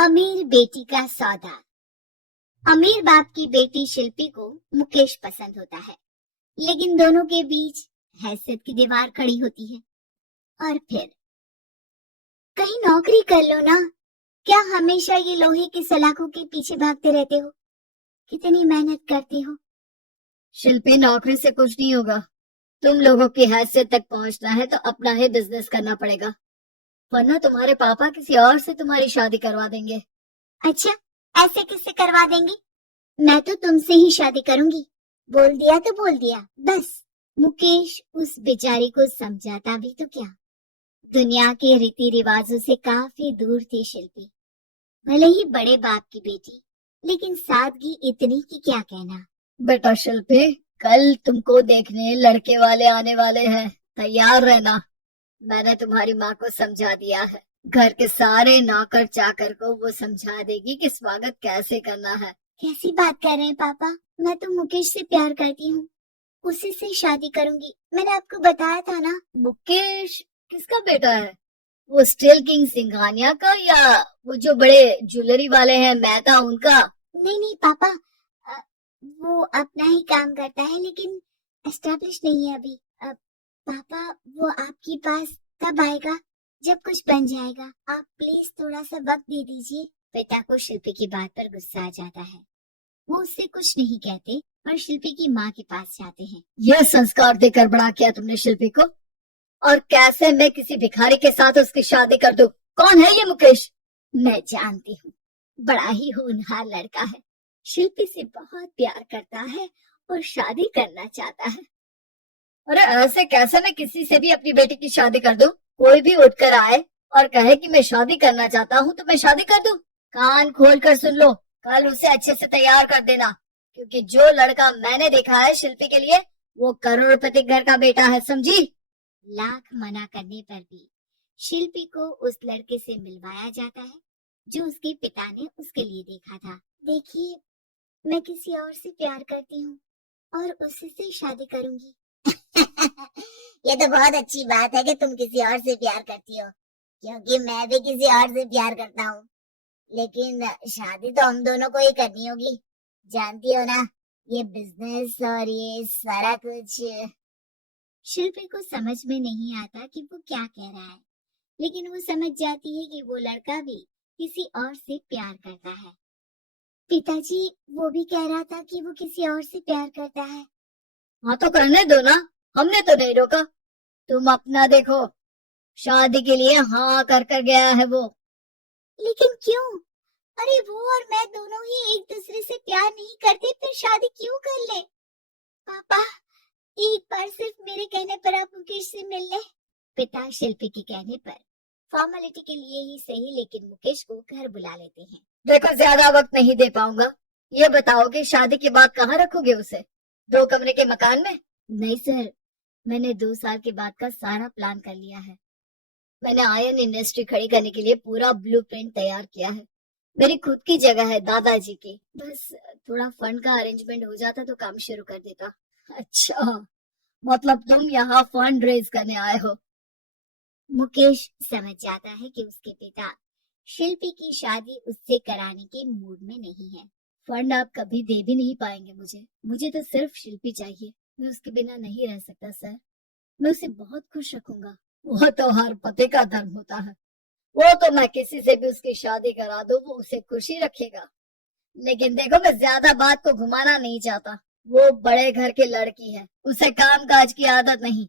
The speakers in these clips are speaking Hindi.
अमीर बेटी का सौदा। अमीर बाप की बेटी शिल्पी को मुकेश पसंद होता है, लेकिन दोनों के बीच हैसियत की दीवार खड़ी होती है। और फिर कहीं नौकरी कर लो ना, क्या हमेशा ये लोहे की सलाखों के पीछे भागते रहते हो? कितनी मेहनत करते हो। शिल्पी, नौकरी से कुछ नहीं होगा। तुम लोगों की हैसियत तक पहुंचना है तो अपना ही बिजनेस करना पड़ेगा, वरना तुम्हारे पापा किसी और से तुम्हारी शादी करवा देंगे। अच्छा, ऐसे किससे करवा देंगे? मैं तो तुमसे ही शादी करूंगी। बोल दिया तो बोल दिया, बस। मुकेश उस बेचारी को समझाता भी तो क्या। दुनिया के रीति रिवाजों से काफी दूर थी शिल्पी। भले ही बड़े बाप की बेटी, लेकिन सादगी इतनी कि क्या कहना। बेटा शिल्पी, कल तुमको देखने लड़के वाले आने वाले हैं, तैयार रहना। मैंने तुम्हारी माँ को समझा दिया है। घर के सारे नौकर चाकर को वो समझा देगी कि स्वागत कैसे करना है। कैसी बात कर रहे हैं पापा? मैं तो मुकेश से प्यार करती हूँ, उसी से शादी करूंगी। मैंने आपको बताया था ना। मुकेश किसका बेटा है? वो स्टील किंग सिंघानिया का, या वो जो बड़े ज्वेलरी वाले हैं मेहता, उनका? नहीं नहीं पापा, वो अपना ही काम करता है, लेकिन एस्टेब्लिश नहीं है अभी। पापा, वो आपके पास कब आएगा? जब कुछ बन जाएगा। आप प्लीज थोड़ा सा वक्त दे दीजिए। पिता को शिल्पी की बात पर गुस्सा आ जाता है। वो उससे कुछ नहीं कहते और शिल्पी की माँ के पास जाते हैं। यह संस्कार देकर बड़ा किया तुमने शिल्पी को, और कैसे मैं किसी भिखारी के साथ उसकी शादी कर दूं? कौन है ये मुकेश? मैं जानती हूँ, बड़ा ही होनहार लड़का है। शिल्पी से बहुत प्यार करता है और शादी करना चाहता है। अरे ऐसे कैसे मैं किसी से भी अपनी बेटी की शादी कर दूं? कोई भी उठकर आए और कहे कि मैं शादी करना चाहता हूँ तो मैं शादी कर दूं? कान खोल कर सुन लो, कल उसे अच्छे से तैयार कर देना, क्योंकि जो लड़का मैंने देखा है शिल्पी के लिए, वो करोड़पति घर का बेटा है, समझी? लाख मना करने पर भी शिल्पी को उस लड़के से मिलवाया जाता है जो उसके पिता ने उसके लिए देखा था। देखिए, मैं किसी और से प्यार करती हूँ और उसी से शादी करूंगी। ये तो बहुत अच्छी बात है कि तुम किसी और से प्यार करती हो, क्योंकि मैं भी किसी और से प्यार करता हूँ। लेकिन शादी तो हम दोनों को ही करनी होगी। जानती हो ना, ये बिजनेस और ये सारा कुछ। शिल्पी को समझ में नहीं आता कि वो क्या कह रहा है, लेकिन वो समझ जाती है कि वो लड़का भी किसी और से प्यार करता है। पिताजी, वो भी कह रहा था कि वो किसी और से प्यार करता है। हाँ तो करने दो ना, हमने तो नहीं रोका। तुम अपना देखो, शादी के लिए हाँ कर गया है वो। लेकिन क्यों? अरे वो और मैं दोनों ही एक दूसरे से प्यार नहीं करते, फिर शादी क्यों कर ले? पापा, एक बार सिर्फ मेरे कहने पर आप मुकेश से मिल ले। पिता शिल्पी के कहने पर फॉर्मेलिटी के लिए ही सही, लेकिन मुकेश को घर बुला लेते हैं। देखो, ज्यादा वक्त नहीं दे पाऊंगा। ये बताओ कि शादी के बाद कहाँ रखोगे उसे? 2 कमरे के मकान में? नहीं सर, मैंने 2 साल के बाद का सारा प्लान कर लिया है। मैंने आयरन इंडस्ट्री खड़ी करने के लिए पूरा ब्लूप्रिंट तैयार किया है। मेरी खुद की जगह है दादाजी की। बस थोड़ा फंड का अरेंजमेंट हो जाता तो काम शुरू कर देता। अच्छा, मतलब तुम यहाँ फंड रेज करने आए हो? मुकेश समझ जाता है कि उसके पिता शिल्पी की शादी उससे कराने के मूड में नहीं है। फंड आप कभी दे भी नहीं पाएंगे मुझे। मुझे तो सिर्फ शिल्पी चाहिए। मैं उसके बिना नहीं रह सकता सर। मैं उसे बहुत खुश रखूंगा। वो तो हर पति का धर्म होता है। वो तो मैं किसी से भी उसकी शादी करा दूं, वो उसे खुशी रखेगा। लेकिन देखो, मैं ज्यादा बात को घुमाना नहीं चाहता। वो बड़े घर की लड़की है, उसे काम काज की आदत नहीं।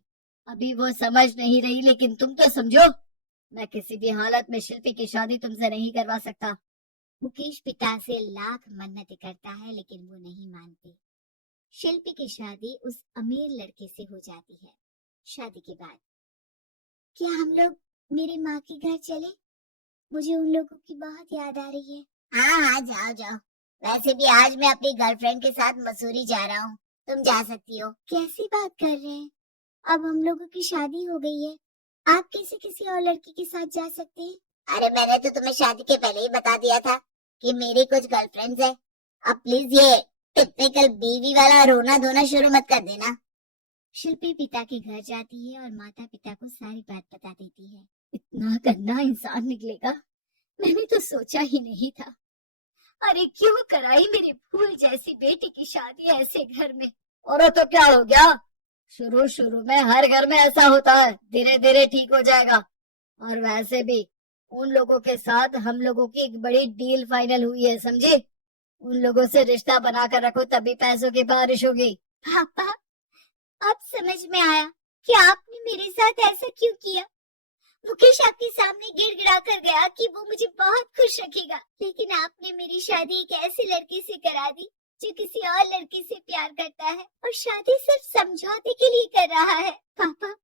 अभी वो समझ नहीं रही, लेकिन तुम तो समझो। मैं किसी भी हालत में शिल्पी की शादी तुमसे नहीं करवा सकता। मुकेश पिता से लाख मन्नतें करता है, लेकिन वो नहीं मानते। शिल्पी की शादी उस अमीर लड़के से हो जाती है। शादी के बाद क्या हम लोग मेरी माँ के घर चले? मुझे उन लोगों की बहुत याद आ रही है। हाँ हाँ, जाओ जाओ। वैसे भी आज मैं अपनी गर्लफ्रेंड के साथ मसूरी जा रहा हूँ, तुम जा सकती हो। कैसी बात कर रहे हैं? अब हम लोगों की शादी हो गई है, आप कैसे किसी और लड़की के साथ जा सकते हैं? अरे मैंने तो तुम्हें शादी के पहले ही बता दिया था कि मेरी कुछ गर्लफ्रेंड्स हैं। अब प्लीज ये टिपिकल बीवी वाला रोना धोना शुरू मत कर देना। शिल्पी पिता के घर जाती है और माता पिता को सारी बात बता देती है। इतना गंदा इंसान निकलेगा, मैंने तो सोचा ही नहीं था। अरे क्यों कराई मेरी फूल जैसी बेटी की शादी ऐसे घर में। और तो क्या हो गया, शुरू शुरू में हर घर में ऐसा होता है, धीरे धीरे ठीक हो जाएगा। और वैसे भी उन लोगों के साथ हम लोगों की एक बड़ी डील फाइनल हुई है, समझे? उन लोगों से रिश्ता बनाकर रखो, तभी पैसों की बारिश होगी। पापा, अब समझ में आया कि आपने मेरे साथ ऐसा क्यों किया। मुकेश आपके सामने गिड़गिड़ा कर गया कि वो मुझे बहुत खुश रखेगा, लेकिन आपने मेरी शादी एक ऐसे लड़के से करा दी जो किसी और लड़के से प्यार करता है और शादी सिर्फ समझौते के लिए कर रहा है। पापा,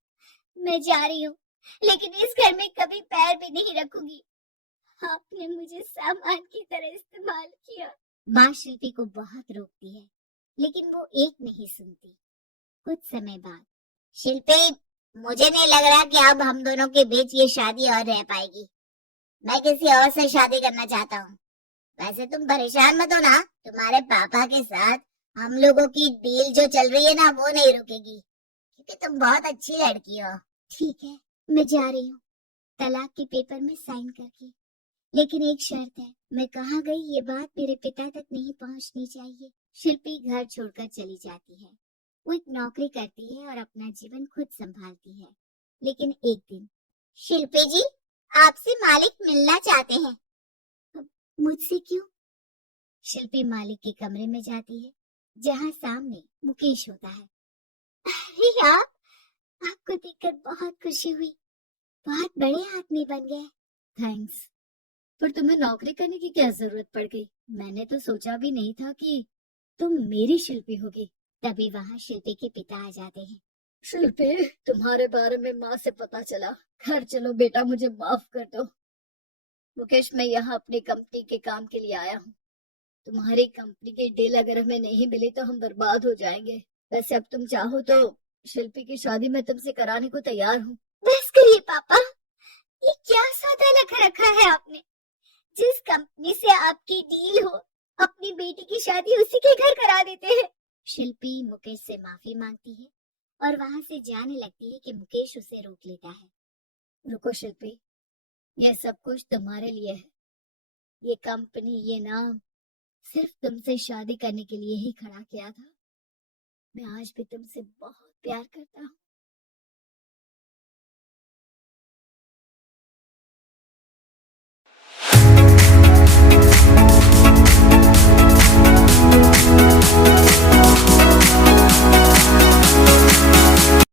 मैं जा रही हूँ, लेकिन इस घर में कभी पैर भी नहीं रखूंगी। आपने मुझे सामान की तरह इस्तेमाल किया। माँ शिल्पी को बहुत रोकती है, लेकिन वो एक नहीं सुनती। कुछ समय बाद, शिल्पी, मुझे नहीं लग रहा कि अब हम दोनों के बीच ये शादी और रह पाएगी। मैं किसी और से शादी करना चाहता हूँ। वैसे तुम परेशान मत हो ना, तुम्हारे पापा के साथ हम लोगों की डील जो चल रही है ना, वो नहीं रुकेगी, क्योंकि तुम बहुत अच्छी लड़की हो। ठीक है, मैं जा रही हूँ, तलाक के पेपर में साइन करके। लेकिन एक शर्त है, मैं कहाँ गई ये बात मेरे पिता तक नहीं पहुँचनी चाहिए। शिल्पी घर छोड़कर चली जाती है। वो एक नौकरी करती है और अपना जीवन खुद संभालती है। लेकिन एक दिन, शिल्पी जी, आपसे मालिक मिलना चाहते हैं। मुझसे क्यों? शिल्पी मालिक के कमरे में जाती है, जहाँ सामने मुकेश होता है। अरे आपको देखकर बहुत खुशी हुई, बहुत बड़े आदमी बन गए। थैंक्स, पर तुम्हें नौकरी करने की क्या जरूरत पड़ गई? मैंने तो सोचा भी नहीं था कि तुम मेरी शिल्पी होगी। तभी वहाँ शिल्पी के पिता आ जाते हैं। शिल्पी, तुम्हारे बारे में माँ से पता चला। घर चलो बेटा, मुझे माफ कर दो। मुकेश, मैं यहाँ अपनी कंपनी के काम के लिए आया हूँ। तुम्हारी कंपनी की डील अगर हमें नहीं मिली तो हम बर्बाद हो जाएंगे। वैसे अब तुम चाहो तो शिल्पी की शादी मैं तुमसे कराने को तैयार हूँ। बस करिए पापा, ये क्या सौदा लगा रखा है आपने? जिस कंपनी से आपकी डील हो, अपनी बेटी की शादी उसी के घर करा देते हैं। शिल्पी मुकेश से माफी मांगती है और वहां से जाने लगती है कि मुकेश उसे रोक लेता है। रुको शिल्पी, ये सब कुछ तुम्हारे लिए है। ये कंपनी, ये नाम सिर्फ तुमसे शादी करने के लिए ही खड़ा किया था। मैं आज भी तुमसे बहुत प्यार करता हूँ।